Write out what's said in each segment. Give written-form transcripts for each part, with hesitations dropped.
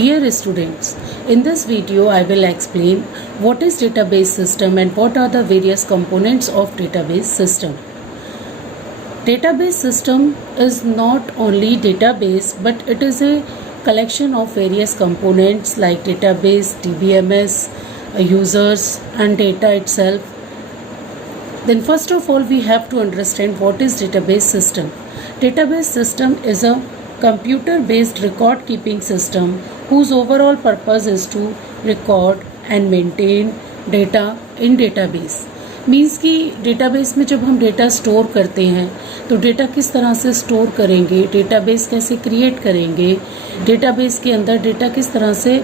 Dear students, in this video I will explain what is database system and what are the various components of database system. Database system is not only database but it is a collection of various components like database, DBMS, users and data itself. Then first of all we have to understand what is database system. Database system is a computer-based record-keeping system whose overall purpose is to record and maintain data in database. Means कि database में जब हम data store करते हैं तो data किस तरह से स्टोर करेंगे, डेटाबेस कैसे क्रिएट करेंगे, डेटाबेस के अंदर डेटा किस तरह से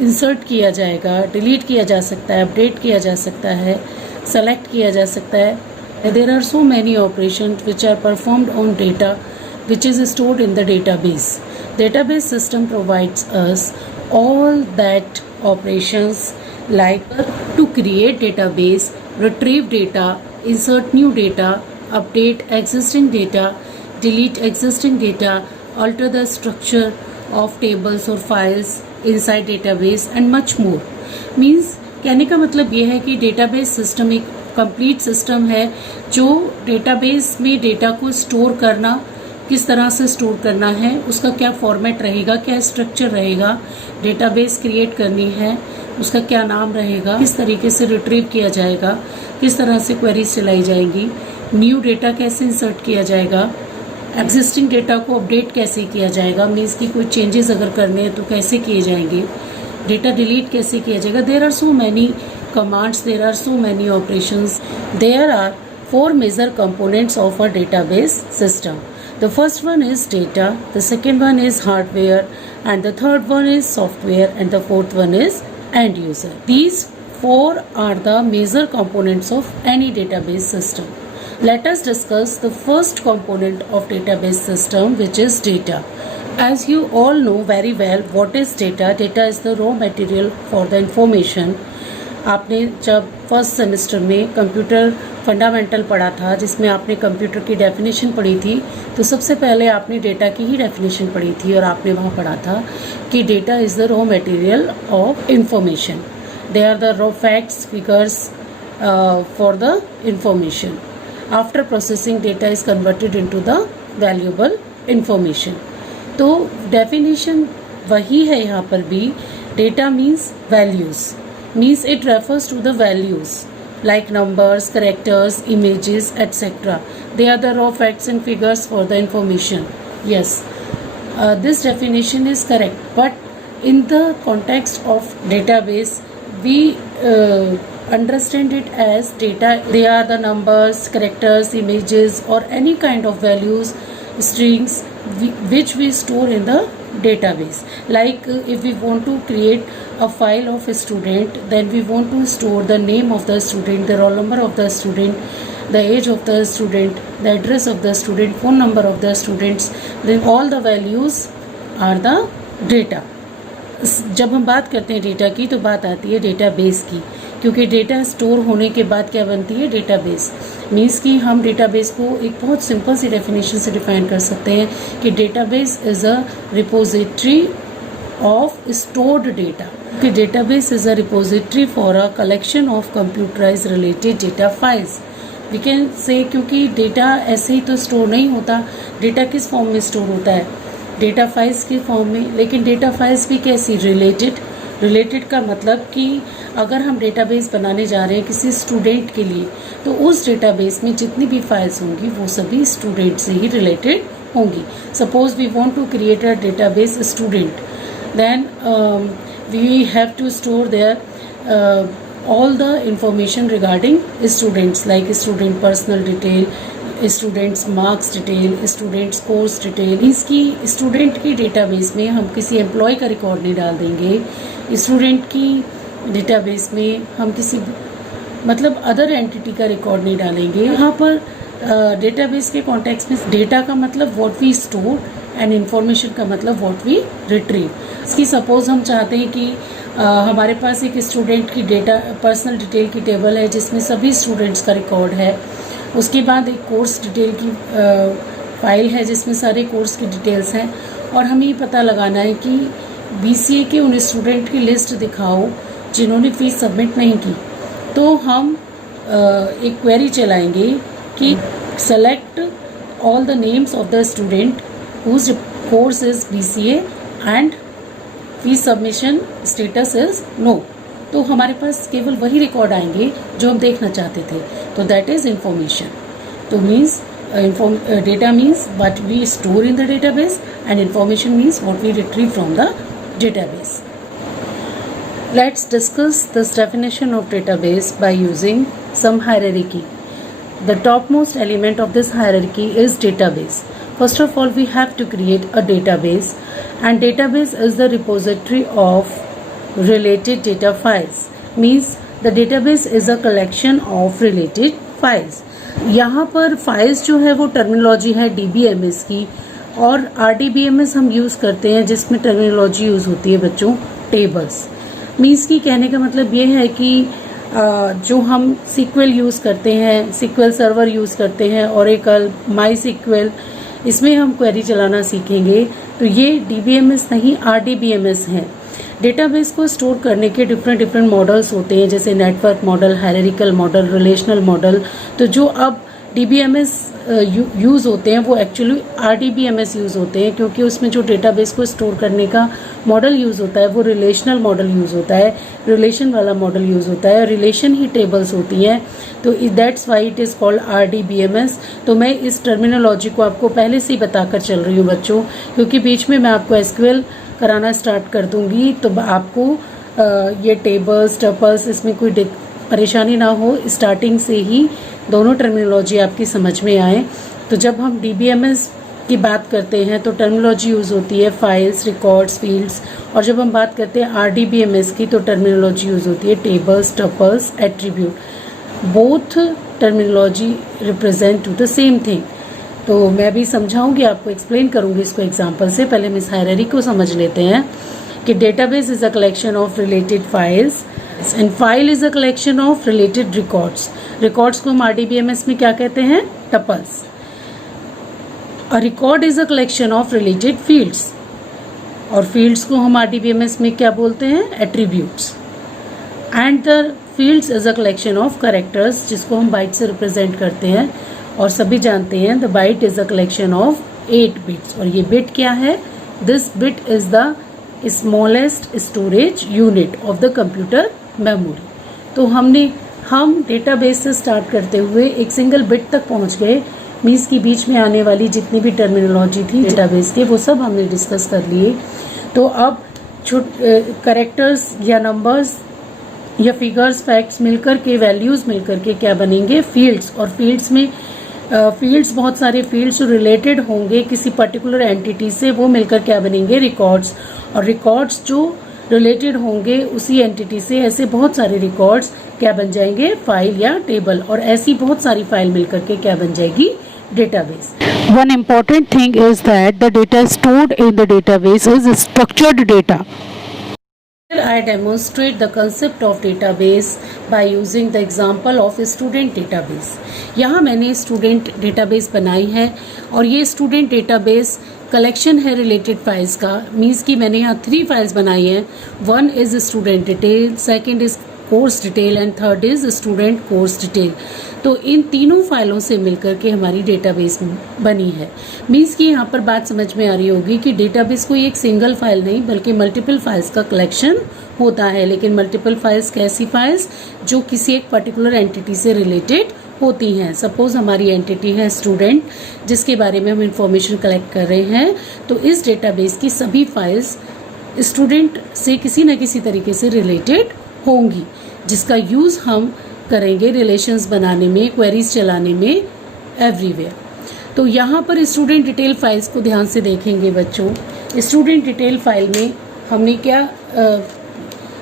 इंसर्ट किया जाएगा, डिलीट किया जा सकता है, अपडेट किया जा सकता है, सेलेक्ट किया जा सकता है. There are so many operations which are performed on data which is stored in the database. Database system provides us all that operations like to create database, retrieve data, insert new data, update existing data, delete existing data, alter the structure of tables or files inside database and much more. Means कहने का मतलब ये है कि database system एक complete system है जो database में डेटा को स्टोर करना, किस तरह से स्टोर करना है, उसका क्या फॉर्मेट रहेगा, क्या स्ट्रक्चर रहेगा, डेटाबेस क्रिएट करनी है, उसका क्या नाम रहेगा, किस तरीके से रिट्रीव किया जाएगा, किस तरह से क्वेरीज चलाई जाएंगी, न्यू डेटा कैसे इंसर्ट किया जाएगा, एग्जिस्टिंग डेटा को अपडेट कैसे किया जाएगा, मीन्स कि कोई चेंजेस अगर करने हैं तो कैसे किए जाएंगे, डेटा डिलीट कैसे किया जाएगा. There are so many commands, there are so many operations. There are 4 major components of a database system. The first one is data, the second one is hardware, and the third one is software, and the fourth one is end user. These 4 are the major components of any database system. Let us discuss the first component of database system, which is data. As you all know very well what is data. Data is the raw material for the information. आपने जब first semester में computer fundamental पढ़ा था जिसमें आपने computer की definition पढ़ी थी, तो सबसे पहले आपने डेटा की ही डेफिनेशन पढ़ी थी और आपने वहाँ पढ़ा था कि data is the raw material of information. They are the raw facts, figures for the information. After processing data is converted into the valuable information. तो डेफिनेशन वही है यहाँ पर भी. Data means values, means it refers to the values like numbers, characters, images, etc. They are the raw facts and figures for the information. Yes, this definition is correct, but in the context of database we understand it as data. They are the numbers, characters, images or any kind of values, strings which we store in the database. Like if we want to create a file of a student, then we want to store the name of the student, the roll number of the student, the age of the student, the address of the student, phone number of the students, then all the values are the data. जब हम बात करते हैं data की तो बात आती है डेटाबेस की, क्योंकि डेटा स्टोर होने के बाद क्या बनती है, डेटाबेस. मीन्स कि हम डेटाबेस को एक बहुत सिंपल सी डेफिनेशन से डिफाइन कर सकते हैं कि database is a repository of stored data. कि database is a repository for a collection of computerize related data files. We can say क्योंकि डेटा ऐसे ही तो स्टोर नहीं होता. डेटा किस फॉर्म में स्टोर होता है, डेटा फाइल्स के फॉर्म में. लेकिन डेटा फाइल्स भी कैसी, रिलेटेड का मतलब कि अगर हम डेटाबेस बनाने जा रहे हैं किसी स्टूडेंट के लिए तो उस डेटाबेस में जितनी भी फाइल्स होंगी वो सभी स्टूडेंट से ही रिलेटेड होंगी. Suppose we want to create a database student, then we have to store their all the information regarding students like student personal detail, students marks detail, students course detail. इसकी student की database में हम किसी employ का record नहीं डाल देंगे. Student की डेटाबेस में हम किसी मतलब अदर एंटिटी का रिकॉर्ड नहीं डालेंगे. यहाँ पर डेटाबेस के कॉन्टेक्स्ट में डेटा का मतलब what we store and information का मतलब व्हाट वी रिट्रीव. इसकी सपोज हम चाहते हैं कि हमारे पास एक स्टूडेंट की डेटा पर्सनल डिटेल की टेबल है जिसमें सभी स्टूडेंट्स का रिकॉर्ड है. उसके बाद एक कोर्स डिटेल की फाइल है जिसमें सारे कोर्स की डिटेल्स हैं और हमें ये पता लगाना है कि BCA के उन स्टूडेंट की लिस्ट दिखाओ जिन्होंने फीस सबमिट नहीं की, तो हम एक क्वेरी चलाएंगे कि select all the names of the student whose course is BCA and fees submission status is no. तो हमारे पास केवल वही रिकॉर्ड आएंगे जो हम देखना चाहते थे, तो दैट इज इंफॉर्मेशन। तो means data means what we store in the database and information means what we retrieve from the database. Let's discuss this definition of database by using some hierarchy. The topmost element of this hierarchy is database. First of all, we have to create a database, and database is the repository of related data files. Means the database is a collection of related files. यहाँ पर files जो है वो terminology है DBMS की, और RDBMS हम use करते हैं जिसमें टर्मिनोलॉजी यूज़ होती है बच्चों टेबल्स। मीन्स की कहने का मतलब ये है कि जो हम SQL यूज़ करते हैं, SQL सर्वर यूज़ करते हैं, ओरेकल, MySQL, इसमें हम क्वेरी चलाना सीखेंगे, तो ये DBMS नहीं RDBMS है। डेटाबेस को स्टोर करने के डिफरेंट मॉडल्स होते हैं, जैसे network model, hierarchical model, relational model. तो जो अब DBMS यूज़ होते हैं वो एक्चुअली RDBMS यूज़ होते हैं, क्योंकि उसमें जो डेटाबेस को स्टोर करने का मॉडल यूज़ होता है वो रिलेशनल मॉडल यूज़ होता है, रिलेशन वाला मॉडल यूज़ होता है, रिलेशन ही टेबल्स होती हैं, तो that's why it is called RDBMS। तो मैं इस टर्मिनोलॉजी को आपको पहले से ही बताकर चल रही हूँ बच्चों, क्योंकि बीच में मैं आपको SQL कराना स्टार्ट कर दूंगी, तो आपको ये टेबल्स, टपल्स, इसमें कोई परेशानी ना हो, स्टार्टिंग से ही दोनों टर्मिनोलॉजी आपकी समझ में आए। तो जब हम DBMS की बात करते हैं तो टर्मिनोलॉजी यूज़ होती है फाइल्स, रिकॉर्ड्स, फील्ड्स, और जब हम बात करते हैं RDBMS की तो टर्मिनोलॉजी यूज़ होती है tables, tuples, attribute. Both terminology represent to the same thing. तो मैं भी समझाऊंगी, आपको एक्सप्लेन करूंगी इसको एग्जांपल से। पहले हम इस हायरार्की को समझ लेते हैं कि database is a collection of related files and file is a collection of related records. Records को हम RDBMS में क्या कहते हैं? Tuples. A record is a collection of related fields, और फील्ड्स को हम RDBMS में क्या बोलते हैं? Attributes. And the fields is a collection of characters, जिसको हम बाइट से रिप्रेजेंट करते हैं, और सभी जानते हैं the byte is a collection of 8 bits. और ये बिट क्या है? This bit is the smallest storage unit of the computer memory. तो हम डेटाबेस से स्टार्ट करते हुए एक सिंगल बिट तक पहुंच गए। मीन्स की बीच में आने वाली जितनी भी टर्मिनोलॉजी थी डेटाबेस के वो सब हमने डिस्कस कर लिए। तो अब कैरेक्टर्स या नंबर्स या फिगर्स, फैक्ट्स मिलकर के, वैल्यूज मिलकर के क्या बनेंगे? फील्ड्स। और फील्ड्स में फील्ड्स, बहुत सारे फील्ड्स जो रिलेटेड होंगे किसी पर्टिकुलर एंटिटी से, वो मिलकर क्या बनेंगे? रिकॉर्ड्स। और रिकॉर्ड्स जो रिलेटेड होंगे उसी एंटिटी से, ऐसे बहुत सारे रिकॉर्ड्स क्या बन जाएंगे? फाइल या टेबल। और ऐसी बहुत सारी फाइल मिलकर के क्या बन जाएगी? Database. One important thing is that the data stored in the database is structured data. Here I demonstrate the concept of database by using the example of student database. यहाँ मैंने student database बनाई है, और ये student database collection है related files का। Means कि मैंने यहाँ 3 फाइल्स बनाई हैं। One is student detail, second is course detail and third is student course detail. तो इन तीनों फाइलों से मिलकर के हमारी डेटाबेस बनी है। मीन्स कि यहाँ पर बात समझ में आ रही होगी कि डेटाबेस कोई एक सिंगल फाइल नहीं बल्कि मल्टीपल फाइल्स का कलेक्शन होता है। लेकिन मल्टीपल फाइल्स कैसी फाइल्स? जो किसी एक पर्टिकुलर एंटिटी से रिलेटेड होती हैं। सपोज हमारी एंटिटी है स्टूडेंट, जिसके बारे में हम इंफॉर्मेशन कलेक्ट कर रहे हैं, तो इस डेटाबेस की सभी फाइल्स स्टूडेंट से किसी न किसी तरीके से रिलेटेड होंगी, जिसका यूज़ हम करेंगे रिलेशंस बनाने में, क्वेरीज चलाने में, एवरीवेयर। तो यहाँ पर स्टूडेंट डिटेल फाइल्स को ध्यान से देखेंगे बच्चों। स्टूडेंट डिटेल फाइल में हमने क्या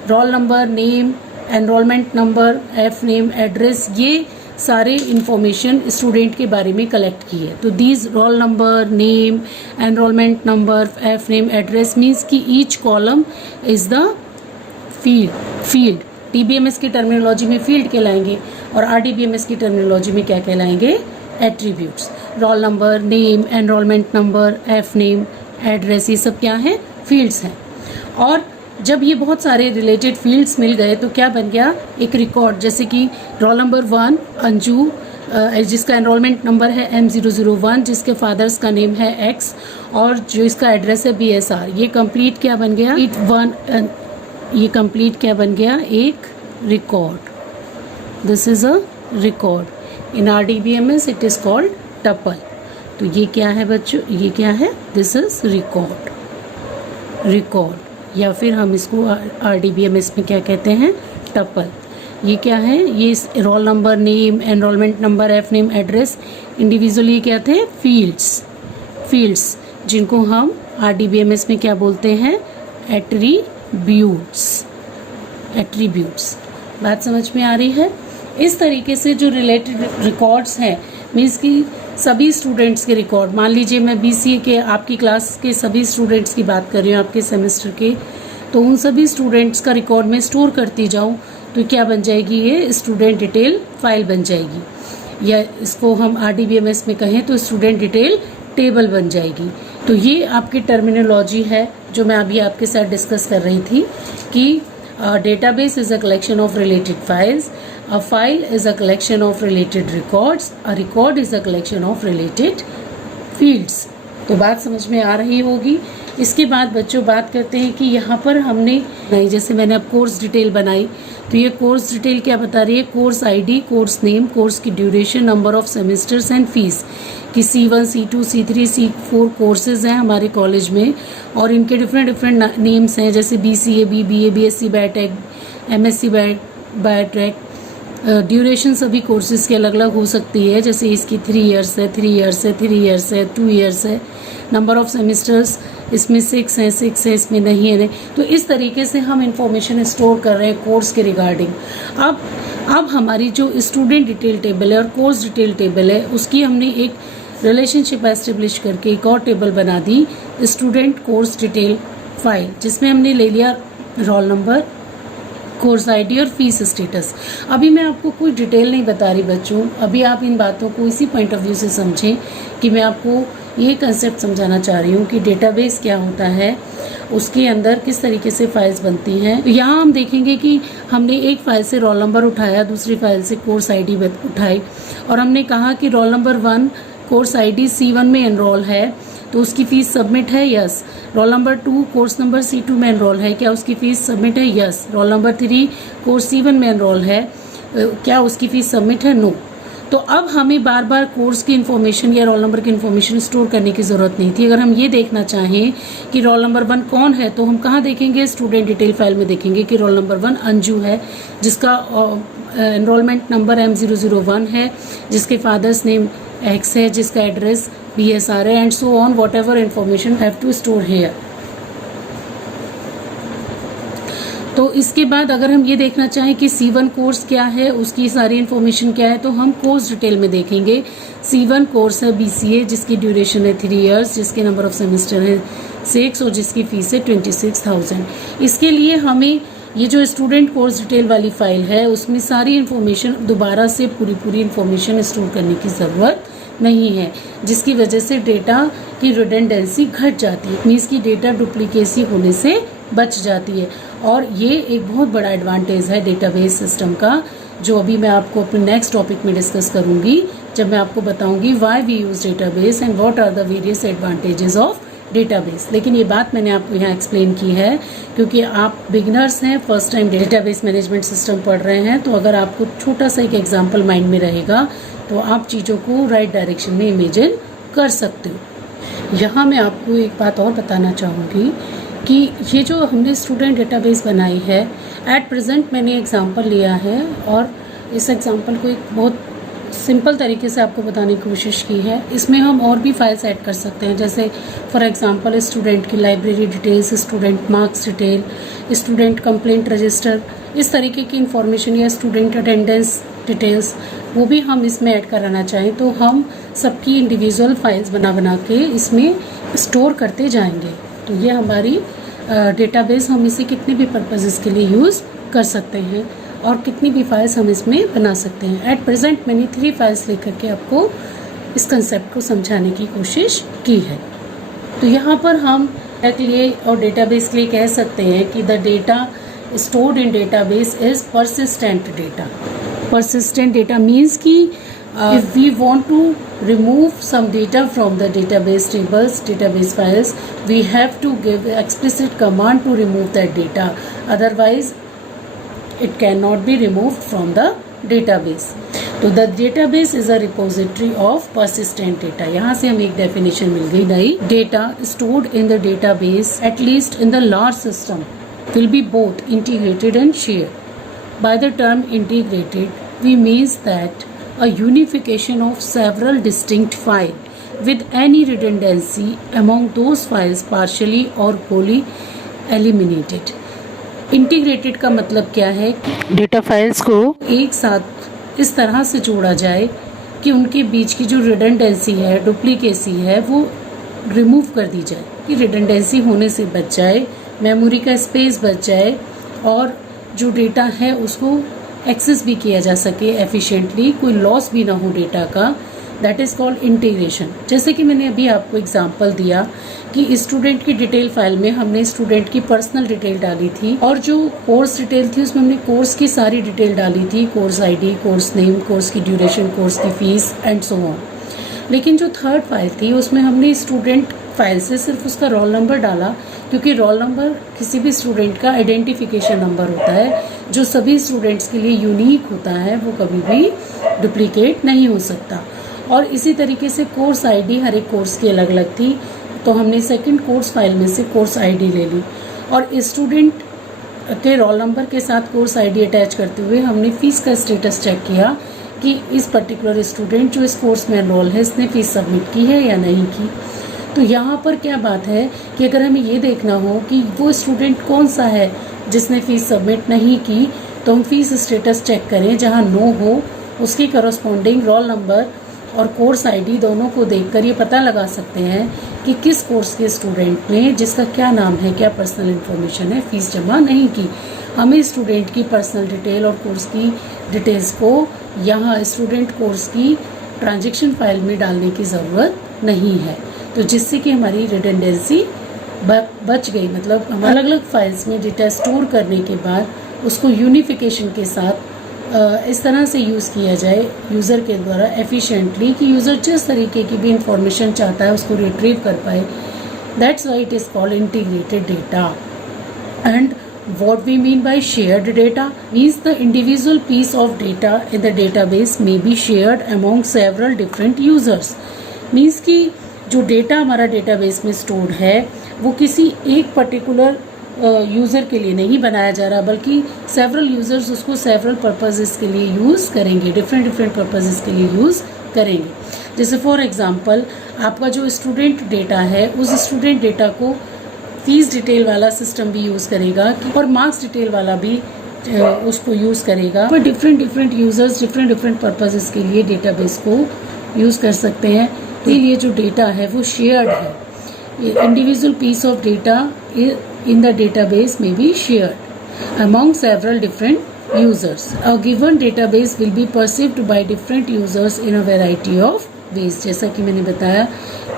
role number, name, enrolment number, F name, address, ये सारे इंफॉर्मेशन स्टूडेंट के बारे में कलेक्ट की है। तो these roll number, name, enrolment number, F name, address means की each column is the field. TBMS की टर्मिनोलॉजी में फील्ड कहलाएंगे, और RDBMS की टर्मिनोलॉजी में क्या कहलाएंगे? Attributes. Roll number, name, enrolment number, F name, address, ये सब क्या है? फील्ड्स हैं। और जब ये बहुत सारे रिलेटेड फील्ड्स मिल गए तो क्या बन गया, एक रिकॉर्ड, जैसे कि रोल नंबर 1 अंजू, जिसका एनरोलमेंट नंबर है M001, जिसके फादर्स का नेम है X और जो इसका एड्रेस है BSR। ये कंप्लीट क्या बन गया, ये कंप्लीट क्या बन गया, एक record. This is a record. In RDBMS it is called tuple. तो ये क्या है बच्चों, ये क्या है, दिस इज रिकॉर्ड, या फिर हम इसको RDBMS में क्या कहते हैं, टपल। ये क्या है, ये role number, name, enrolment number, F name, address, individually क्या थे, फील्ड्स जिनको हम RDBMS में क्या बोलते हैं, एट्रीब्यूट्स। बात समझ में आ रही है। इस तरीके से जो रिलेटेड रिकॉर्ड्स हैं, मीन्स कि सभी स्टूडेंट्स के रिकॉर्ड, मान लीजिए मैं BCA के आपकी क्लास के सभी स्टूडेंट्स की बात कर रही हूँ, आपके सेमेस्टर के, तो उन सभी स्टूडेंट्स का रिकॉर्ड में स्टोर करती जाऊँ तो क्या बन जाएगी, ये स्टूडेंट डिटेल फाइल बन जाएगी, या इसको हम RDBMS में कहें तो स्टूडेंट डिटेल टेबल बन जाएगी। तो ये आपकी टर्मिनोलॉजी है जो मैं अभी आपके साथ डिस्कस कर रही थी कि database is a collection of related files, a file is a collection of related records, a record is a collection of related fields। तो बात समझ में आ रही होगी। इसके बाद बच्चों बात करते हैं कि यहाँ पर हमने नहीं, जैसे मैंने अब कोर्स डिटेल बनाई, तो ये कोर्स डिटेल क्या बता रही है, course ID, course name, course की duration, number of semesters and fees, कि C1, C2, C3, C4 courses हैं हमारे कॉलेज में और इनके डिफरेंट नेम्स हैं, जैसे BCA, BBA, BSc biotech, MSc biotech. Duration सभी कोर्सेज की अलग अलग हो सकती है, जैसे इसकी 3 इयर्स है, 3 इयर्स है, 3 इयर्स है, 2 इयर्स है। नंबर ऑफ सेमेस्टर्स इसमें 6 है, इसमें नहीं है। तो इस तरीके से हम इंफॉर्मेशन स्टोर कर रहे हैं कोर्स के रिगार्डिंग। अब हमारी जो स्टूडेंट डिटेल टेबल है और कोर्स डिटेल टेबल है, उसकी हमने एक रिलेशनशिप एस्टेब्लिश करके एक और टेबल बना दी, स्टूडेंट कोर्स डिटेल फाइल, जिसमें हमने ले लिया रोल नंबर, कोर्स ID और फीस स्टेटस। अभी मैं आपको कोई डिटेल नहीं बता रही बच्चों, अभी आप इन बातों को इसी पॉइंट ऑफ व्यू से समझें कि मैं आपको ये कंसेप्ट समझाना चाह रही हूँ कि डेटाबेस क्या होता है, उसके अंदर किस तरीके से फाइल्स बनती हैं। तो यहाँ हम देखेंगे कि हमने एक फाइल से रोल नंबर उठाया, दूसरी फाइल से कोर्स ID उठाई और हमने कहा कि roll number 1 course ID C1 में एनरोल है तो उसकी फ़ीस सबमिट है, yes. Roll number 2 course number C2 में एनरोल है, क्या उसकी फ़ीस सबमिट है, yes. Roll number 3 course C1 में एनरोल है, क्या उसकी फ़ीस सबमिट है, नो। तो अब हमें बार बार कोर्स की इन्फॉर्मेशन या रोल नंबर की इन्फॉर्मेशन स्टोर करने की ज़रूरत नहीं थी। अगर हम ये देखना चाहें कि रोल नंबर 1 कौन है तो हम कहाँ देखेंगे, स्टूडेंट डिटेल फाइल में देखेंगे कि रोल नंबर 1 अंजू है, जिसका एनरोलमेंट नंबर M001 है, जिसके फादर्स नेम X है, जिसका एड्रेस BSR है, and so on, whatever information have to store here. तो इसके बाद अगर हम ये देखना चाहें कि C1 कोर्स क्या है, उसकी सारी इन्फॉर्मेशन क्या है, तो हम कोर्स डिटेल में देखेंगे। C1 कोर्स है BCA, जिसकी ड्यूरेशन है 3 इयर्स, जिसके नंबर ऑफ सेमेस्टर है 6 और जिसकी फ़ीस है 26,000। इसके लिए हमें ये जो स्टूडेंट कोर्स डिटेल वाली फाइल है उसमें सारी इन्फॉर्मेशन दोबारा से पूरी इन्फॉर्मेशन स्टोर करने की ज़रूरत नहीं है, जिसकी वजह से डेटा की रिडंडेंसी घट जाती है, मीन्स की डेटा डुप्लीकेसी होने से बच जाती है। और ये एक बहुत बड़ा एडवांटेज है डेटाबेस सिस्टम का, जो अभी मैं आपको अपने नेक्स्ट टॉपिक में डिस्कस करूंगी, जब मैं आपको बताऊंगी why we use database and what are the various advantages of database. लेकिन ये बात मैंने आपको यहाँ एक्सप्लेन की है क्योंकि आप बिगिनर्स हैं, first time database management system पढ़ रहे हैं, तो अगर आपको छोटा सा एक एग्जाम्पल माइंड में रहेगा तो आप चीज़ों को राइट डायरेक्शन में इमेजिन कर सकते हो। यहाँ मैं आपको एक बात और बताना चाहूँगी कि ये जो हमने स्टूडेंट डेटाबेस बनाई है, एट प्रेजेंट मैंने एग्जांपल लिया है और इस एग्जांपल को एक बहुत सिंपल तरीके से आपको बताने की कोशिश की है। इसमें हम और भी फाइल्स ऐड कर सकते हैं, जैसे फॉर एग्जांपल स्टूडेंट की library details, student marks detail, student complaint register, इस तरीके की इंफॉर्मेशन, या स्टूडेंट अटेंडेंस डिटेल्स, वो भी हम इसमें ऐड कराना चाहें तो हम सबकी इंडिविजुअल फाइल्स बना के इसमें स्टोर करते जाएंगे। तो ये हमारी डेटाबेस, हम इसे कितने भी पर्पसेस के लिए यूज़ कर सकते हैं और कितनी भी फाइल्स हम इसमें बना सकते हैं। एट प्रेजेंट मैंने 3 फाइल्स लेकर के आपको इस कंसेप्ट को समझाने की कोशिश की है। तो यहाँ पर हम के लिए और डेटाबेस के लिए कह सकते हैं कि the data stored in database is persistent data. Persistent data means कि if we want to remove some data from the database tables, database files, we have to give explicit command to remove that data. Otherwise, it cannot be removed from the database. तो the database is a repository of persistent data. यहाँ से हमें एक definition मिल गई नई. Data stored in the database, at least in the large system, will be both integrated and shared. By the term integrated, we means that a unification of several distinct files with any redundancy among those files partially or wholly eliminated. Integrated का मतलब क्या है? Data files को एक साथ इस तरह से जोड़ा जाए कि उनके बीच की जो रिडंडेंसी है, डुप्लीकेसी है, वो रिमूव कर दी जाए कि रिडंडेंसी होने से बच जाए, मेमोरी का स्पेस बच जाए और जो डेटा है उसको एक्सेस भी किया जा सके एफिशिएंटली, कोई लॉस भी ना हो डेटा का. That is called integration. जैसे कि मैंने अभी आपको एग्जांपल दिया कि स्टूडेंट की डिटेल फाइल में हमने स्टूडेंट की पर्सनल डिटेल डाली थी और जो कोर्स डिटेल थी उसमें हमने कोर्स की सारी डिटेल डाली थी, course ID, course name, course की ड्यूरेशन, कोर्स की फीस एंड सो ऑन. लेकिन जो थर्ड फाइल थी उसमें हमने स्टूडेंट फाइल से सिर्फ उसका रोल नंबर डाला, क्योंकि रोल नंबर किसी भी स्टूडेंट का आइडेंटिफिकेशन नंबर होता है जो सभी स्टूडेंट्स के लिए यूनिक होता है, वो कभी भी डुप्लीकेट नहीं हो सकता. और इसी तरीके से कोर्स आईडी हर एक कोर्स की अलग अलग थी, तो हमने सेकंड कोर्स फाइल में से कोर्स आईडी ले ली और स्टूडेंट के रोल नंबर के साथ कोर्स आईडी अटैच करते हुए हमने फ़ीस का स्टेटस चेक किया कि इस पर्टिकुलर स्टूडेंट जो इस कोर्स में एनरोल है इसने फ़ीस सबमिट की है या नहीं की. तो यहाँ पर क्या बात है कि अगर हमें ये देखना हो कि वो स्टूडेंट कौन सा है जिसने फ़ीस सबमिट नहीं की, तो हम फ़ीस स्टेटस चेक करें, जहाँ नो हो उसकी करस्पॉन्डिंग रोल नंबर और कोर्स आईडी दोनों को देखकर ये पता लगा सकते हैं कि किस कोर्स के स्टूडेंट ने, जिसका क्या नाम है, क्या पर्सनल इन्फॉर्मेशन है, फ़ीस जमा नहीं की. हमें स्टूडेंट की पर्सनल डिटेल और कोर्स की डिटेल्स को यहाँ स्टूडेंट कोर्स की ट्रांजैक्शन फाइल में डालने की ज़रूरत नहीं है, तो जिससे कि हमारी रिडंडेंसी बच गई. मतलब हम अलग अलग फाइल्स में डेटा स्टोर करने के बाद उसको यूनिफिकेशन के साथ इस तरह से यूज़ किया जाए यूज़र के द्वारा एफिशिएंटली कि यूज़र जिस तरीके की भी इंफॉर्मेशन चाहता है उसको रिट्रीव कर पाए. That's why it is called integrated data. And what we mean by shared data means the individual piece of data in the database may be shared among several different users. means कि जो data हमारा database में stored है वो किसी एक particular user के लिए नहीं बनाया जा रहा, बल्कि सेवरल यूज़र्स उसको सेवरल पर्पसेस के लिए यूज़ करेंगे, डिफरेंट पर्पसेस के लिए यूज़ करेंगे. जैसे फॉर एग्जांपल आपका जो स्टूडेंट डेटा है उस स्टूडेंट डेटा को फीस डिटेल वाला सिस्टम भी यूज़ करेगा और मार्क्स डिटेल वाला भी उसको यूज़ करेगा. पर डिफरेंट यूज़र्स डिफरेंट पर्पसेस के लिए डेटाबेस को यूज़ कर सकते हैं. इसलिए जो डेटा है वो शेयर्ड है. Individual piece of data in the database may be shared among several different users. A given database will be perceived by different users in a variety of ways. जैसा कि मैंने बताया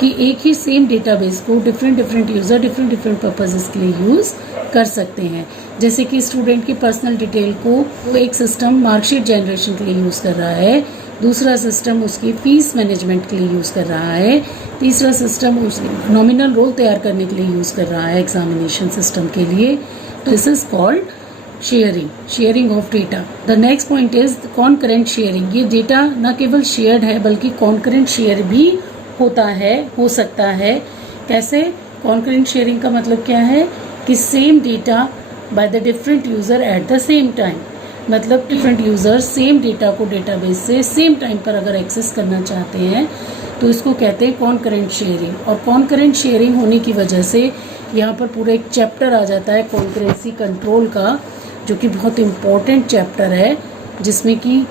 कि एक ही सेम डेटाबेस को different user different purposes के लिए यूज़ कर सकते हैं. जैसे कि स्टूडेंट की पर्सनल डिटेल को एक सिस्टम मार्कशीट जनरेशन के लिए यूज़ कर रहा है, दूसरा सिस्टम उसकी फ़ीस मैनेजमेंट के लिए यूज़ कर रहा है, तीसरा सिस्टम उसकी नॉमिनल रोल तैयार करने के लिए यूज़ कर रहा है एग्जामिनेशन सिस्टम के लिए. This is called sharing of data. The next point is concurrent sharing. ये डेटा न केवल शेयर्ड है बल्कि कॉन्करेंट शेयर भी हो सकता है. कैसे? कॉन्करेंट शेयरिंग का मतलब क्या है कि same data by the different user at the same time. मतलब डिफरेंट यूज़र सेम डेटा को डेटाबेस से सेम टाइम पर अगर एक्सेस करना चाहते हैं तो इसको कहते हैं कॉन्करेंट शेयरिंग. और कॉन्करेंट शेयरिंग होने की वजह से यहाँ पर पूरा एक चैप्टर आ जाता है कॉन्करेंसी कंट्रोल का, जो कि बहुत इम्पोर्टेंट चैप्टर है, जिसमें कि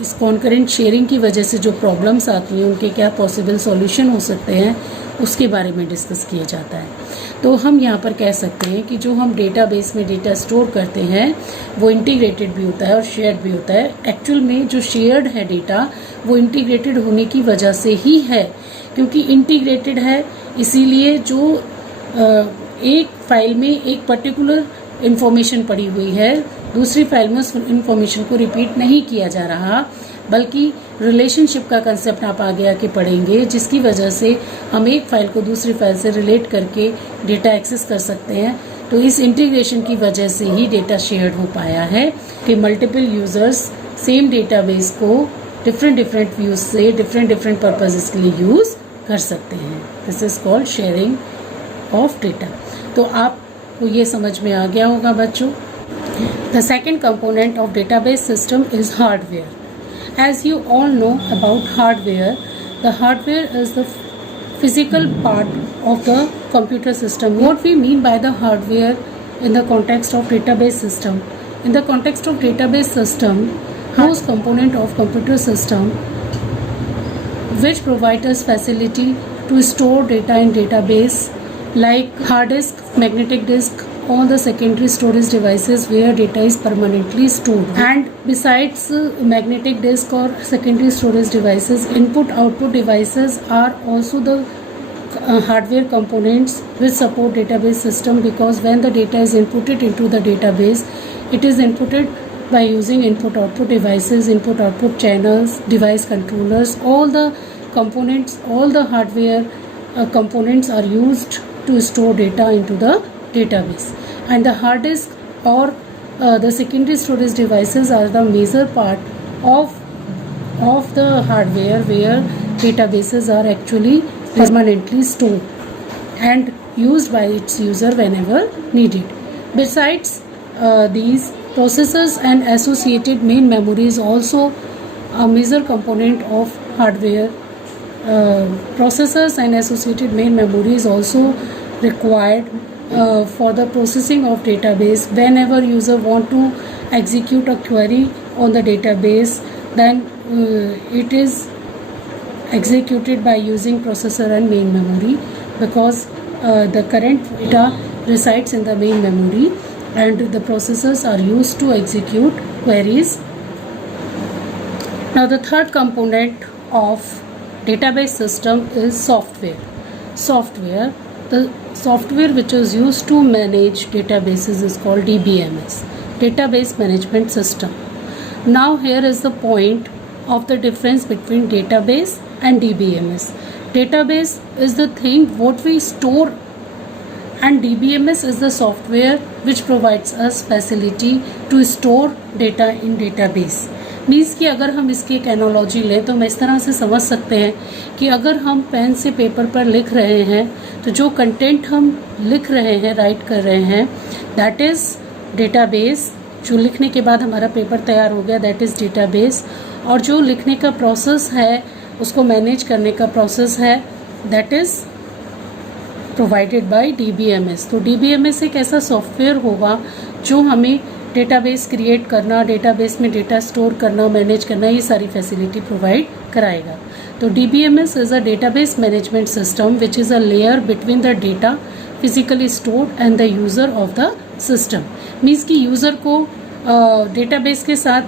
इस कॉन्करेंट शेयरिंग की वजह से जो प्रॉब्लम्स आती हैं उनके क्या पॉसिबल सॉल्यूशन हो सकते हैं उसके बारे में डिस्कस किया जाता है. तो हम यहाँ पर कह सकते हैं कि जो हम डेटाबेस में डेटा स्टोर करते हैं वो इंटीग्रेटेड भी होता है और शेयर्ड भी होता है. एक्चुअल में जो शेयर्ड है डेटा वो इंटीग्रेटेड होने की वजह से ही है, क्योंकि इंटीग्रेटेड है इसीलिए जो एक फाइल में एक पर्टिकुलर इंफॉर्मेशन पड़ी हुई है, दूसरी फाइल में उस इंफॉर्मेशन को रिपीट नहीं किया जा रहा, बल्कि रिलेशनशिप का कंसेप्ट आप आगे आके पढ़ेंगे, जिसकी वजह से हम एक फाइल को दूसरी फाइल से रिलेट करके डेटा एक्सेस कर सकते हैं। तो इस इंटीग्रेशन की वजह से ही डेटा शेयर्ड हो पाया है कि मल्टीपल यूजर्स सेम डेटाबेस को डिफरेंट व्यूज से डिफरेंट पर्पसेस के लिए यूज कर सकते हैं। This is called sharing of data. तो आपको ये समझ में आ गया होगा बच्चों। The second component of database system is hardware. As you all know about hardware, the hardware is the physical part of the computer system. What we mean by the hardware in the context of database system? In the context of database system, those component of computer system which provide us facility to store data in database like hard disk, magnetic disk, all the secondary storage devices where data is permanently stored. And besides magnetic disk or secondary storage devices, input output devices are also the hardware components which support database system, because when the data is inputted into the database, it is inputted by using input output devices, input output channels, device controllers. All the components, all the hardware components are used to store data into the database. And the hard disk or the secondary storage devices are the major part of the hardware where databases are actually permanently stored and used by its user whenever needed. Besides these, processors and associated main memory is also a major component of hardware. Processors and associated main memory is also required for the processing of database. Whenever user want to execute a query on the database, then it is executed by using processor and main memory, because the current data resides in the main memory and the processors are used to execute queries. Now the third component of database system is software. The software which is used to manage databases is called DBMS, Database Management System. Now here is the point of the difference between database and DBMS. Database is the thing what we store, and DBMS is the software which provides us facility to store data in database. Means कि अगर हम इसकी एक analogy लें तो हम इस तरह से समझ सकते हैं कि अगर हम पेन से पेपर पर लिख रहे हैं तो जो कंटेंट हम लिख रहे हैं, राइट कर रहे हैं, दैट इज़ डेटाबेस. जो लिखने के बाद हमारा पेपर तैयार हो गया, दैट इज़ डेटाबेस. और जो लिखने का प्रोसेस है, उसको मैनेज करने का प्रोसेस है, that is provided by DBMS. तो DBMS एक ऐसा सॉफ्टवेयर होगा जो हमें डेटाबेस क्रिएट करना, डेटाबेस में डेटा स्टोर करना, मैनेज करना, ये सारी फैसिलिटी प्रोवाइड कराएगा. तो DBMS is a database management system which is a layer between the data physically stored and the user of the system. Means कि यूज़र को डेटाबेस के साथ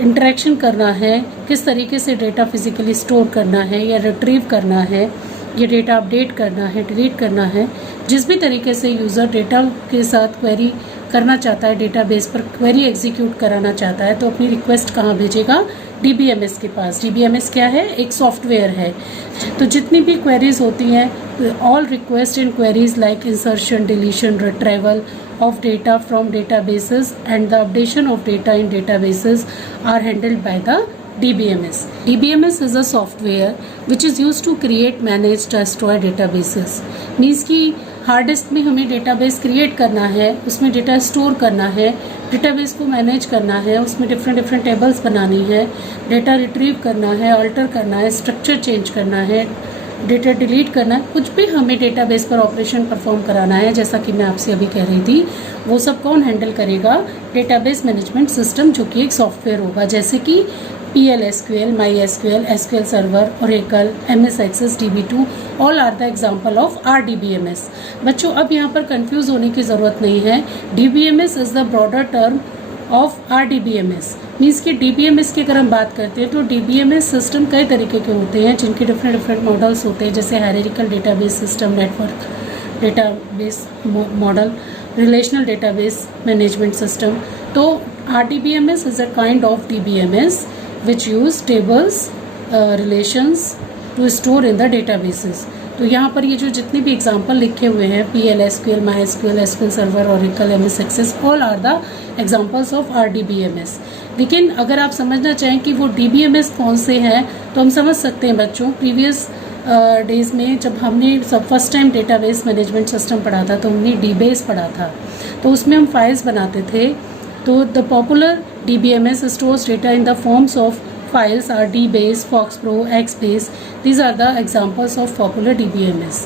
इंटरेक्शन करना है, किस तरीके से डेटा फिजिकली स्टोर करना है या रिट्रीव करना है, ये डेटा अपडेट करना है, डिलीट करना है. जिस भी तरीके से यूज़र डेटा के साथ क्वेरी करना चाहता है, डेटाबेस पर क्वेरी एग्जीक्यूट कराना चाहता है, तो अपनी रिक्वेस्ट कहाँ भेजेगा? DBMS के पास. DBMS क्या है? एक सॉफ्टवेयर है. तो जितनी भी क्वेरीज होती हैं, all request in queries like insertion, deletion, retrieval of data from databases and the updation of data in databases are handled by the DBMS. DBMS is a software which is used to create, manage, destroy databases. Means कि hard disk में हमें database create करना है, उसमें data store करना है, database को manage करना है, उसमें डिफरेंट टेबल्स बनानी है, डेटा रिट्रीव करना है, अल्टर करना है, स्ट्रक्चर चेंज करना है, डेटा डिलीट करना है, कुछ भी हमें डेटाबेस पर ऑपरेशन परफॉर्म कराना है, जैसा कि मैं आपसे अभी कह रही थी, वो सब कौन हैंडल करेगा? डेटाबेस मैनेजमेंट सिस्टम, जो कि एक सॉफ्टवेयर होगा, जैसे कि PL/SQL, MySQL, SQL Server, Oracle, MS Access, DB2, all are the example of RDBMS. बच्चों अब यहाँ पर कंफ्यूज होने की ज़रूरत नहीं है. DBMS is the broader term of RDBMS. Means कि DBMS की अगर हम बात करते हैं तो DBMS सिस्टम कई तरीके के होते हैं, जिनके डिफरेंट मॉडल्स होते हैं, जैसे hierarchical database system, network database model, relational database management system. तो RDBMS is a kind of DBMS which use tables relations to store in the databases. तो यहाँ पर ये जो जितने भी एग्जाम्पल लिखे हुए हैं, PL SQL, MySQL, SQL server, Oracle, MS Access, all are the examples of RDBMS। लेकिन अगर आप समझना चाहें कि वो DBMS कौन से हैं तो हम समझ सकते हैं बच्चों। प्रीवियस डेज में जब हमने first time database management system पढ़ा था तो हमने DBase पढ़ा था, तो उसमें हम फाइल्स बनाते थे। तो the popular DBMS stores data in the forms of files are DBase, FoxPro, XBase. These are the examples of popular DBMS.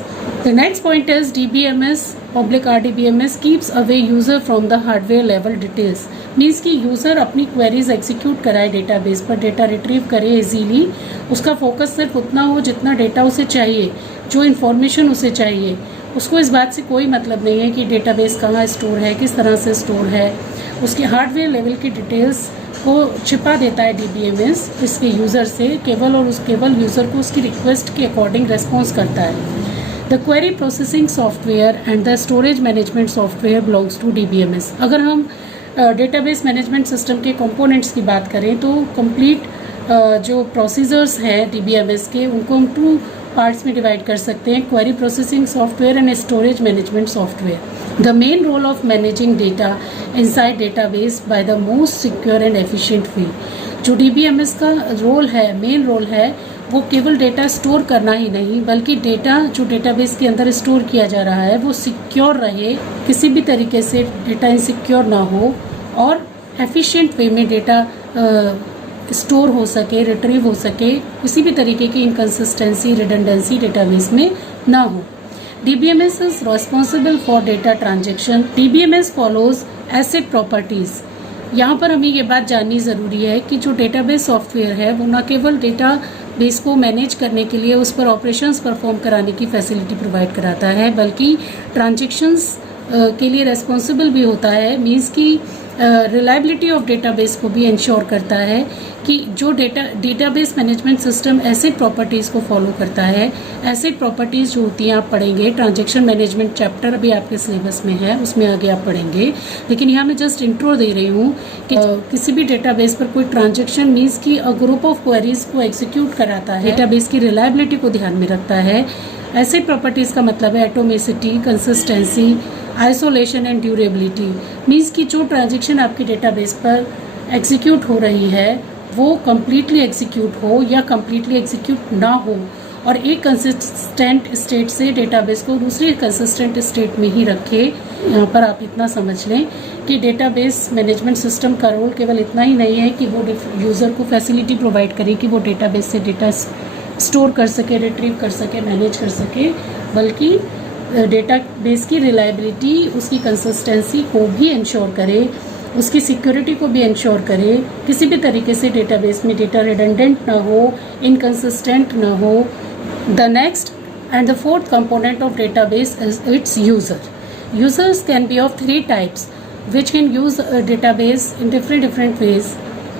The next point is DBMS, public RDBMS keeps away user from the hardware level details. Means कि user अपनी queries execute कराए database पर, data retrieve करे easily, उसका focus सिर्फ उतना हो जितना डेटा उसे चाहिए, जो इन्फॉर्मेशन उसे चाहिए। उसको इस बात से कोई मतलब नहीं है कि डेटाबेस कहाँ स्टोर है, किस तरह से स्टोर है। उसकी हार्डवेयर लेवल की डिटेल्स को छिपा देता है DBMS इसके यूज़र से, केवल और केवल यूज़र को उसकी रिक्वेस्ट के अकॉर्डिंग रेस्पॉन्स करता है। The query processing software and the storage management software belongs to DBMS। अगर हम डेटाबेस मैनेजमेंट सिस्टम के कंपोनेंट्स की बात करें तो कंप्लीट जो प्रोसीजर्स हैं DBMS के, उनको हम 2 पार्ट्स में डिवाइड कर सकते हैं, query processing software and storage management software. The main role of managing data inside database by the most secure and efficient way। जो DBMS का रोल है, मेन रोल है, वो केवल डेटा स्टोर करना ही नहीं बल्कि डेटा जो डेटाबेस के अंदर स्टोर किया जा रहा है वो सिक्योर रहे, किसी भी तरीके से डेटा इनसिक्योर ना हो और एफिशिएंट वे में डेटा स्टोर हो सके, रिट्रीव हो सके, किसी भी तरीके की इनकन्सिस्टेंसी, रिडंडेंसी डेटाबेस में ना हो। DBMS is responsible for data transaction. DBMS follows asset properties। यहाँ पर हमें ये बात जाननी ज़रूरी है कि जो डेटाबेस सॉफ्टवेयर है वो न केवल डेटाबेस को मैनेज करने के लिए उस पर ऑपरेशंस परफॉर्म कराने की फैसिलिटी प्रोवाइड कराता है, बल्कि ट्रांजेक्शन्स के लिए रेस्पॉन्सिबल भी होता है। मीन्स कि रिलायबिलिटी ऑफ डेटाबेस को भी इंश्योर करता है कि जो database management system asset properties को फॉलो करता है। एसेट प्रॉपर्टीज़ जो होती हैं आप पढ़ेंगे, ट्रांजैक्शन मैनेजमेंट चैप्टर अभी आपके सिलेबस में है, उसमें आगे आप पढ़ेंगे, लेकिन यहाँ मैं जस्ट इंट्रो दे रही हूँ कि किसी भी डेटाबेस पर कोई ट्रांजैक्शन मीन्स कि अ ग्रुप ऑफ क्वेरीज को एग्जीक्यूट कराता है, डेटाबेस की रिलायबिलिटी को ध्यान में रखता है। एसेट प्रॉपर्टीज़ का मतलब है atomicity, consistency, isolation and durability. Means कि जो ट्रांजैक्शन आपकी डेटाबेस पर एग्जीक्यूट हो रही है वो कम्प्लीटली एग्जीक्यूट हो या कम्प्लीटली एग्जीक्यूट ना हो और एक कंसिस्टेंट स्टेट से डेटाबेस को दूसरी कंसिस्टेंट स्टेट में ही रखे। यहाँ पर आप इतना समझ लें कि डेटाबेस मैनेजमेंट सिस्टम का रोल केवल इतना ही नहीं है कि वो यूज़र को फैसिलिटी प्रोवाइड करे कि वो डेटाबेस से डेटा स्टोर कर सके, रिट्रीव कर सके, मैनेज कर सके, बल्कि डेटाबेस की रिलायबिलिटी, उसकी कंसिस्टेंसी को भी इंश्योर करे, उसकी सिक्योरिटी को भी इंश्योर करे, किसी भी तरीके से डेटाबेस में डेटा रिडंडेंट ना हो, इनकंसिस्टेंट ना हो। The next and the fourth component of database is it's user. Users can be of 3 types which can use a database in different ways.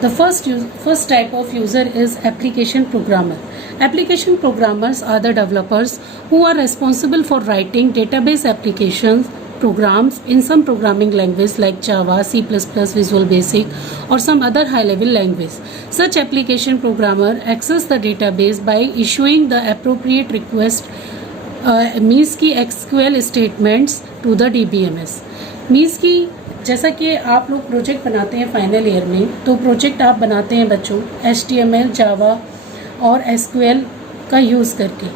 The first type of user is application programmer. Application programmers are the developers who are responsible for writing database applications programs in some programming language like Java, C++, Visual Basic or some other high level language. Such application programmer access the database by issuing the appropriate request means की SQL statements to the DBMS. means की जैसा कि आप लोग project बनाते हैं final year में, तो प्रोजेक्ट आप बनाते हैं बच्चों HTML, जावा और SQL का यूज़ करके।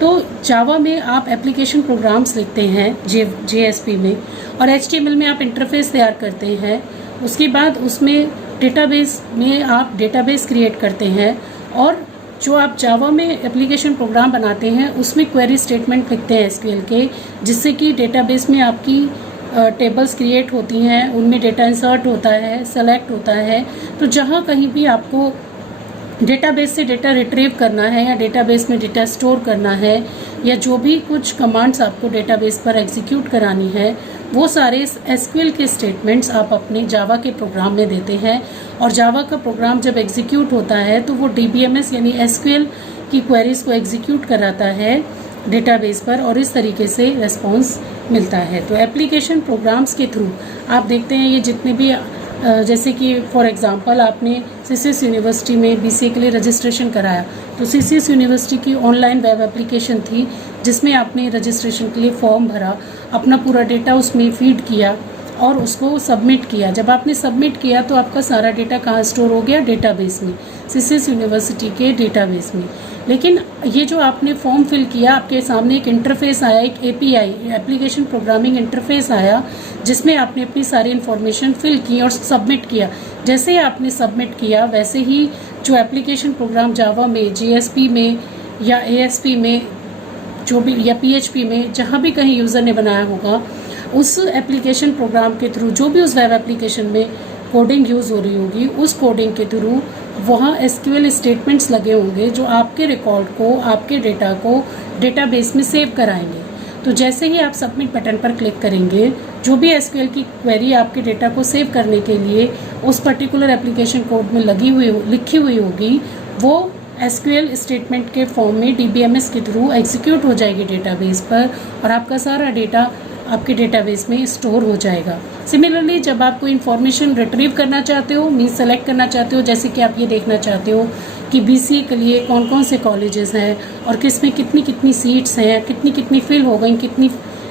तो जावा में आप एप्लीकेशन प्रोग्राम्स लिखते हैं JSP में, और HTML में आप इंटरफेस तैयार करते हैं। उसके बाद उसमें डेटाबेस में आप डेटाबेस क्रिएट करते हैं, और जो आप जावा में एप्लीकेशन प्रोग्राम बनाते हैं उसमें क्वेरी स्टेटमेंट लिखते हैं SQL के, जिससे कि डेटाबेस में आपकी टेबल्स क्रिएट होती हैं, उनमें डेटा इंसर्ट होता है, सेलेक्ट होता है। तो जहाँ कहीं भी आपको डेटाबेस से डेटा रिट्रीव करना है या डेटाबेस में डेटा स्टोर करना है या जो भी कुछ कमांड्स आपको डेटाबेस पर एग्जीक्यूट करानी है, वो सारे SQL के स्टेटमेंट्स आप अपने जावा के प्रोग्राम में देते हैं। और जावा का प्रोग्राम जब एग्जीक्यूट होता है तो वो DBMS यानी SQL की क्वेरीज को एग्जीक्यूट कराता है डेटाबेस पर और इस तरीके से रेस्पॉन्स मिलता है। तो एप्लीकेशन प्रोग्राम्स के थ्रू आप देखते हैं ये जितने भी जैसे कि फॉर एग्जांपल आपने सीसीएस यूनिवर्सिटी में बीसीए के लिए रजिस्ट्रेशन कराया, तो सीसीएस यूनिवर्सिटी की ऑनलाइन वेब एप्लीकेशन थी जिसमें आपने रजिस्ट्रेशन के लिए फॉर्म भरा, अपना पूरा डेटा उसमें फीड किया और उसको सबमिट किया। जब आपने सबमिट किया तो आपका सारा डेटा कहाँ स्टोर हो गया? डेटाबेस में, सीसीएस यूनिवर्सिटी के डेटाबेस में। लेकिन ये जो आपने फॉर्म फिल किया, आपके सामने एक इंटरफेस आया, एक एपीआई एप्लीकेशन प्रोग्रामिंग इंटरफेस आया जिसमें आपने अपनी सारी इन्फॉर्मेशन फिल की और सबमिट किया। जैसे ही आपने सबमिट किया वैसे ही जो एप्लीकेशन प्रोग्राम जावा में, जेएसपी में या एएसपी में जो भी या पीएचपी में जहाँ भी कहीं यूज़र ने बनाया होगा, उस एप्लीकेशन प्रोग्राम के थ्रू जो भी उस वेब एप्लीकेशन में कोडिंग यूज़ हो रही होगी, उस कोडिंग के थ्रू वहाँ एसक्यूएल स्टेटमेंट्स लगे होंगे जो आपके रिकॉर्ड को, आपके डेटा को डेटाबेस में सेव कराएंगे। तो जैसे ही आप सबमिट बटन पर क्लिक करेंगे, जो भी एसक्यूएल की क्वेरी आपके डेटा को सेव करने के लिए उस पर्टिकुलर एप्लीकेशन कोड में लिखी हुई होगी, वो एसक्यूएल स्टेटमेंट के फॉर्म में डीबीएमएस के थ्रू एग्जीक्यूट हो जाएगी डेटाबेस पर और आपका सारा डेटा आपके डेटाबेस में स्टोर हो जाएगा। सिमिलरली जब आप कोई इन्फॉर्मेशन रिट्रीव करना चाहते हो, मीन्स सेलेक्ट करना चाहते हो, जैसे कि आप ये देखना चाहते हो कि बीसीए के लिए कौन कौन से कॉलेजेस हैं और किस में कितनी कितनी सीट्स हैं, कितनी कितनी फिल हो गई, कितनी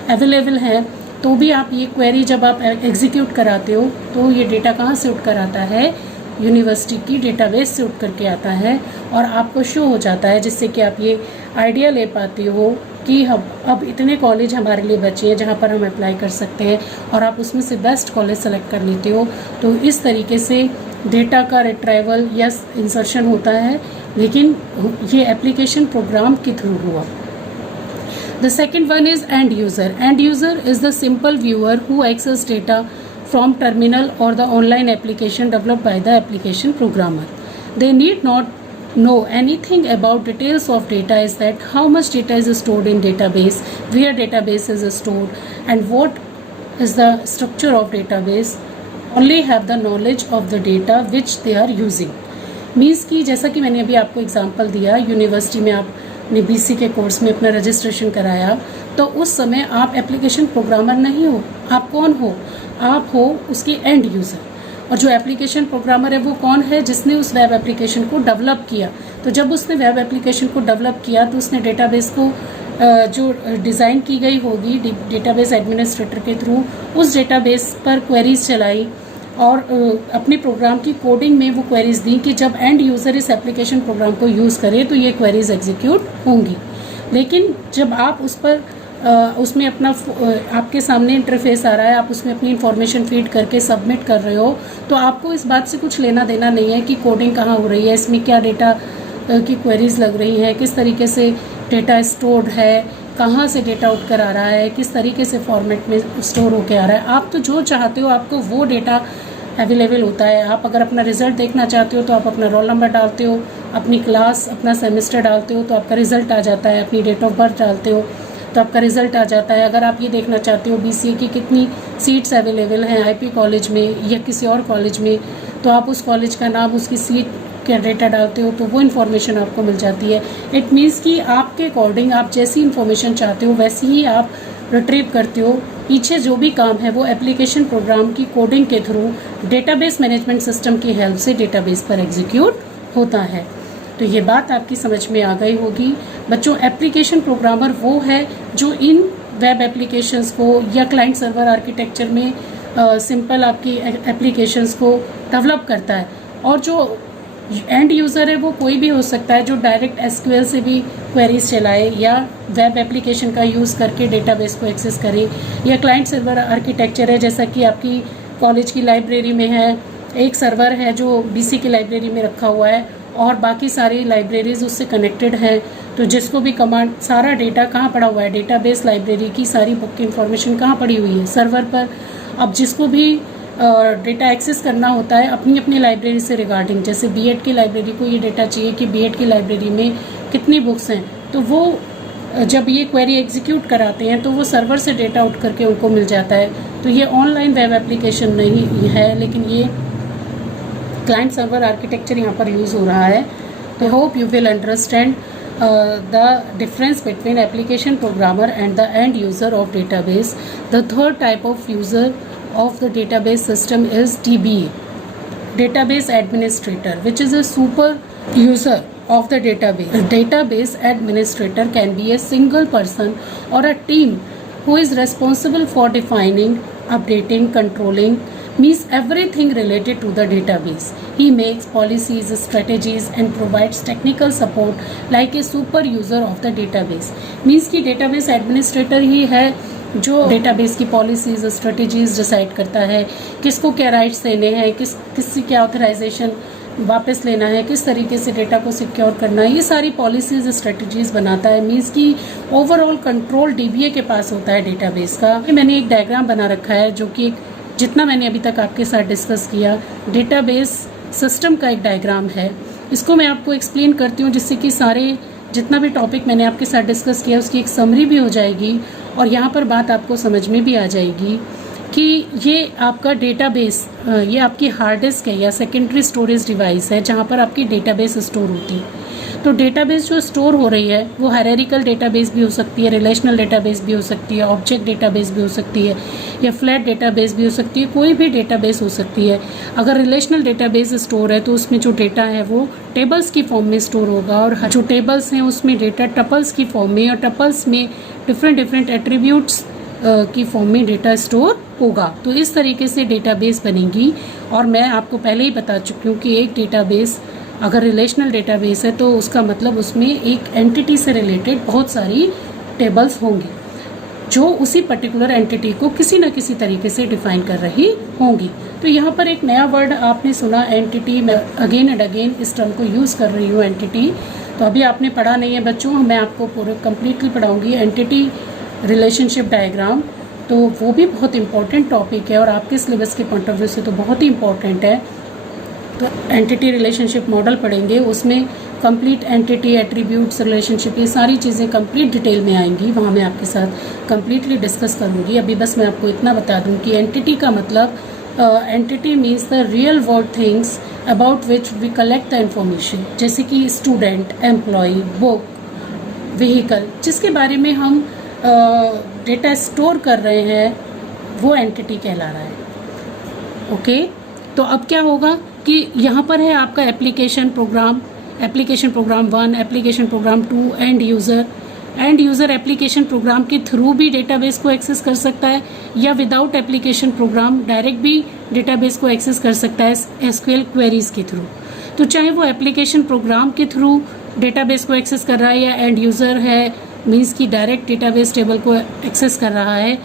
अवेलेबल हैं, तो भी आप ये क्वेरी जब आप एग्जीक्यूट कराते हो तो ये डेटा कहाँ से उठ कर आता है? यूनिवर्सिटी की डेटाबेस से उठ करके आता है और आपको शो हो जाता है, जिससे कि आप ये आइडिया ले पाते हो कि हम अब इतने कॉलेज हमारे लिए बचे हैं जहाँ पर हम अप्लाई कर सकते हैं और आप उसमें से बेस्ट कॉलेज सेलेक्ट कर लेते हो। तो इस तरीके से डेटा का रिट्राइवल या इंसर्शन होता है, लेकिन ये एप्लीकेशन प्रोग्राम के थ्रू हुआ। The second one is end user. End user is the simple viewer who access data from terminal or the online application developed by the application programmer. They need not know anything about details of data, is that how much data is stored in database, where database is stored, and what is the structure of database. Only have the knowledge of the data which they are using. Means कि जैसा कि मैंने अभी आपको example दिया, university में आपने BC के कोर्स में अपना रजिस्ट्रेशन कराया, तो उस समय आप एप्लीकेशन प्रोग्रामर नहीं हो। आप कौन हो? आप हो उसके एंड यूज़र। और जो एप्लीकेशन प्रोग्रामर है वो कौन है? जिसने उस वेब एप्लीकेशन को डेवलप किया। तो जब उसने वेब एप्लीकेशन को डेवलप किया तो उसने डेटाबेस को जो डिज़ाइन की गई होगी डेटाबेस एडमिनिस्ट्रेटर के थ्रू, उस डेटाबेस पर क्वेरीज चलाई और अपने प्रोग्राम की कोडिंग में वो क्वेरीज दी कि जब एंड यूज़र इस एप्लीकेशन प्रोग्राम को यूज़ करे तो ये क्वेरीज एग्जीक्यूट होंगी। लेकिन जब आप उस पर उसमें अपना आपके सामने इंटरफेस आ रहा है, आप उसमें अपनी इन्फॉर्मेशन फीड करके सबमिट कर रहे हो, तो आपको इस बात से कुछ लेना देना नहीं है कि कोडिंग कहाँ हो रही है, इसमें क्या डेटा की क्वेरीज लग रही हैं, किस तरीके से डेटा स्टोर्ड है, कहाँ से डेटा उठ कर आ रहा है, किस तरीके से फॉर्मेट में स्टोर होकर आ रहा है। आप तो जो चाहते हो आपको वो डेटा अवेलेबल होता है। आप अगर अपना रिजल्ट देखना चाहते हो तो आप अपना रोल नंबर डालते हो, अपनी क्लास, अपना सेमेस्टर डालते हो तो आपका रिजल्ट आ जाता है, अपनी डेट ऑफ बर्थ डालते हो तो आपका रिजल्ट आ जाता है। अगर आप ये देखना चाहते हो बीसीए की कितनी सीट्स अवेलेबल हैं आईपी कॉलेज में या किसी और कॉलेज में, तो आप उस कॉलेज का नाम, उसकी सीट का डेटा डालते हो तो वो इन्फॉर्मेशन आपको मिल जाती है। इट मीन्स कि आपके अकॉर्डिंग आप जैसी इन्फॉर्मेशन चाहते हो वैसी ही आप रिट्रीव करते हो। पीछे जो भी काम है वो एप्लीकेशन प्रोग्राम की कोडिंग के थ्रू डेटाबेस मैनेजमेंट सिस्टम की हेल्प से डेटाबेस पर एग्जीक्यूट होता है। तो ये बात आपकी समझ में आ गई होगी बच्चों। एप्लीकेशन प्रोग्रामर वो है जो इन वेब एप्लीकेशंस को या क्लाइंट सर्वर आर्किटेक्चर में सिंपल आपकी एप्लीकेशंस को डेवलप करता है, और जो एंड यूज़र है वो कोई भी हो सकता है जो डायरेक्ट एसक्यूएल से भी क्वेरीज चलाए या वेब एप्लीकेशन का यूज़ करके डेटाबेस को एक्सेस करे, या क्लाइंट सर्वर आर्किटेक्चर है जैसा कि आपकी कॉलेज की लाइब्रेरी में है, एक सर्वर है जो बीसी की लाइब्रेरी में रखा हुआ है और बाकी सारी लाइब्रेरीज उससे कनेक्टेड है। तो जिसको भी कमांड, सारा डेटा कहाँ पड़ा हुआ है, डेटाबेस लाइब्रेरी की सारी बुक की इन्फॉर्मेशन कहाँ पड़ी हुई है, सर्वर पर। अब जिसको भी डेटा एक्सेस करना होता है अपनी अपनी लाइब्रेरी से रिगार्डिंग, जैसे बीएड की लाइब्रेरी को ये डेटा चाहिए कि बीएड की लाइब्रेरी में कितनी बुक्स हैं, तो वो जब ये क्वेरी एग्जीक्यूट कराते हैं तो वो सर्वर से डेटा उठ करके उनको मिल जाता है। तो ये ऑनलाइन वेब एप्लीकेशन नहीं है, लेकिन ये क्लाइंट सर्वर आर्किटेक्चर यहाँ पर यूज़ हो रहा है। तो hope you will understand the difference between application programmer and the end user of database. The third type of user of the database system is DBA, database administrator, which is a super user of the database. A database administrator can be a single person or a team who is responsible for defining, updating, controlling, means everything related to the database. He makes policies, strategies and provides technical support like a super user of the database. Means कि database administrator ही है जो database की policies strategies decide करता है, किसको क्या rights देने हैं, किससे क्या ऑथराइजेशन वापस लेना है, किस तरीके से डेटा को सिक्योर करना है, ये सारी पॉलिसीज स्ट्रेटजीज बनाता है. मीन्स कि ओवरऑल कंट्रोल डीबीए के पास होता है डेटाबेस का. मैंने एक डायग्राम बना रखा है जो कि जितना मैंने अभी तक आपके साथ डिस्कस किया डेटाबेस सिस्टम का एक डायग्राम है. इसको मैं आपको एक्सप्लेन करती हूँ जिससे कि सारे जितना भी टॉपिक मैंने आपके साथ डिस्कस किया उसकी एक समरी भी हो जाएगी और यहाँ पर बात आपको समझ में भी आ जाएगी कि ये आपका डेटाबेस ये आपकी हार्ड डिस्क है या सेकेंडरी स्टोरेज डिवाइस है जहाँ पर आपकी डेटाबेस स्टोर होती है. तो डेटाबेस जो स्टोर हो रही है वो हायरार्किकल डेटाबेस भी हो सकती है, रिलेशनल डेटाबेस भी हो सकती है, ऑब्जेक्ट डेटाबेस भी हो सकती है या फ्लैट डेटाबेस भी हो सकती है, कोई भी डेटाबेस हो सकती है. अगर रिलेशनल डेटाबेस स्टोर है तो उसमें जो डेटा है वो टेबल्स की फॉर्म में स्टोर होगा और जो टेबल्स हैं उसमें डेटा टपल्स की फॉर्म में और टपल्स में डिफरेंट एट्रीब्यूट्स की फॉर्म में डेटा स्टोर होगा. तो इस तरीके से डेटाबेस बनेगी. और मैं आपको पहले ही बता चुकी हूँ कि एक डेटाबेस अगर रिलेशनल डेटाबेस है तो उसका मतलब उसमें एक एंटिटी से रिलेटेड बहुत सारी टेबल्स होंगी जो उसी पर्टिकुलर एंटिटी को किसी न किसी तरीके से डिफाइन कर रही होंगी. तो यहाँ पर एक नया वर्ड आपने सुना एंटिटी. मैं अगेन एंड अगेन इस टर्म को यूज़ कर रही हूँ एंटिटी. तो अभी आपने पढ़ा नहीं है बच्चों, मैं आपको पूरे कम्प्लीटली पढ़ाऊँगी एंटिटी रिलेशनशिप डायग्राम. तो वो भी बहुत इंपॉर्टेंट टॉपिक है और आपके सिलेबस के पॉइंट ऑफ व्यू से तो बहुत ही इंपॉर्टेंट है. तो एंटिटी रिलेशनशिप मॉडल पढ़ेंगे, उसमें कंप्लीट एंटिटी एट्रीब्यूट्स रिलेशनशिप ये सारी चीज़ें कंप्लीट डिटेल में आएंगी. वहाँ मैं आपके साथ कंप्लीटली डिस्कस करूँगी. अभी बस मैं आपको इतना बता दूँ कि एंटिटी का मतलब entity means the real world things about which we collect the information. जैसे कि स्टूडेंट, एम्प्लॉय, बुक, व्हीकल, जिसके बारे में हम डेटा स्टोर कर रहे हैं वो एंटिटी कहला रहा है. ओके तो अब क्या होगा कि यहाँ पर है आपका application program 1, application program 2, end user application program के थ्रू भी डेटाबेस को एक्सेस कर सकता है या विदाउट एप्लीकेशन प्रोग्राम डायरेक्ट भी डेटाबेस को एक्सेस कर सकता है एसक्यूएल क्वेरीज के थ्रू. तो चाहे वो एप्लीकेशन प्रोग्राम के थ्रू डेटाबेस को एक्सेस कर रहा है या एंड यूज़र है मीन्स कि डायरेक्ट डेटाबेस टेबल को एक्सेस कर रहा है,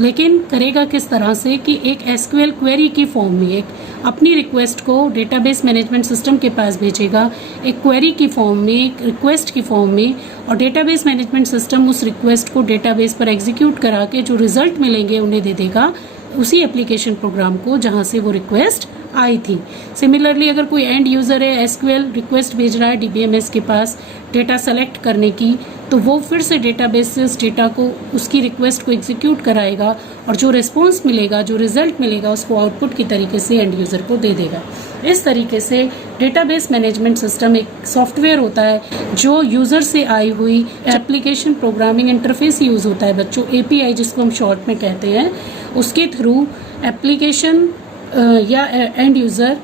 लेकिन करेगा किस तरह से कि एक एसक्यूएल क्वेरी की फॉर्म में एक अपनी रिक्वेस्ट को डेटाबेस मैनेजमेंट सिस्टम के पास भेजेगा एक क्वेरी की फॉर्म में, एक रिक्वेस्ट की फॉर्म में, और डेटाबेस मैनेजमेंट सिस्टम उस रिक्वेस्ट को डेटाबेस पर एग्जीक्यूट करा के जो रिजल्ट मिलेंगे उन्हें दे देगा उसी एप्लीकेशन प्रोग्राम को जहां से वो रिक्वेस्ट आई थी. सिमिलरली अगर कोई एंड यूज़र है एसक्यूएल रिक्वेस्ट भेज रहा है डीबीएमएस के पास डेटा सेलेक्ट करने की, तो वो फिर से डेटाबेस से उस डेटा को उसकी रिक्वेस्ट को एग्जीक्यूट कराएगा और जो रिस्पॉन्स मिलेगा, जो रिजल्ट मिलेगा उसको आउटपुट की तरीके से एंड यूज़र को दे देगा. इस तरीके से डेटाबेस मैनेजमेंट सिस्टम एक सॉफ्टवेयर होता है जो यूज़र से आई हुई एप्लीकेशन प्रोग्रामिंग इंटरफेस यूज़ होता है बच्चों, एपीआई जिसको हम शॉर्ट में कहते हैं. उसके थ्रू एप्लीकेशन या एंड यूज़र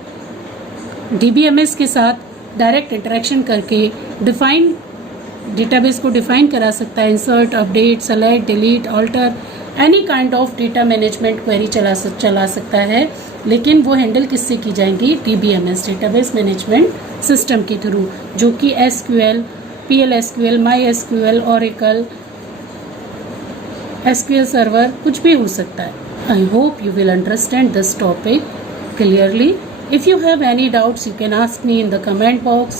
डीबीएमएस के साथ डायरेक्ट इंटरेक्शन करके डिफाइन डेटाबेस को डिफाइन करा सकता है. Insert, update, select, delete, alter, any kind of data management query चला सकता है. लेकिन वो हैंडल किससे की जाएंगी? डीबीएमएस डेटाबेस मैनेजमेंट सिस्टम के थ्रू, जो कि SQL, PL SQL, MySQL, Oracle, SQL server कुछ भी हो सकता है. I hope you will understand this topic clearly. If you have any doubts, you can ask me in the comment box.